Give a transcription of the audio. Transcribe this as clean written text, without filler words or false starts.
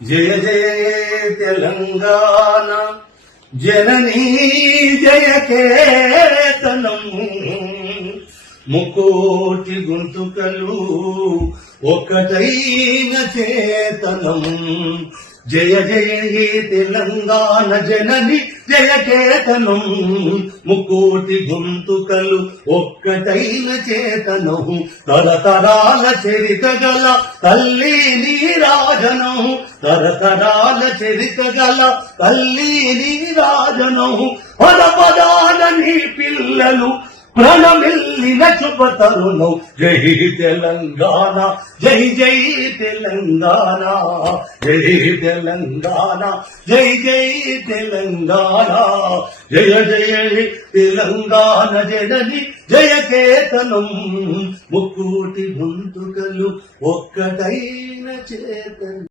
జయ జయ తెలంగాణ జననీ జయ కేతనం ముకోటి గొంతుకలు ఒకటైన చేతనం జయ జయ హే తెలంగాణ జనని జయ కేతనం ముకోటి గొంతుకలు ఒక్కటైన చేతనం తరతరాల చరిత గల తల్లి నీరాజనం తరతరాల చరిత గల తల్లి నీరాజనం పద పదాల నీ పిల్లలు ప్రణమిల్లిన శుభతరుణం జై తెలంగాణ జై జై తెలంగాణ జై తెలంగాణ జై జై తెలంగాణ జయ జయ తెలంగాణ జనని జయ కేతనం ముక్కోటి గొంతుకలు ఒక్కటైన చేతనం.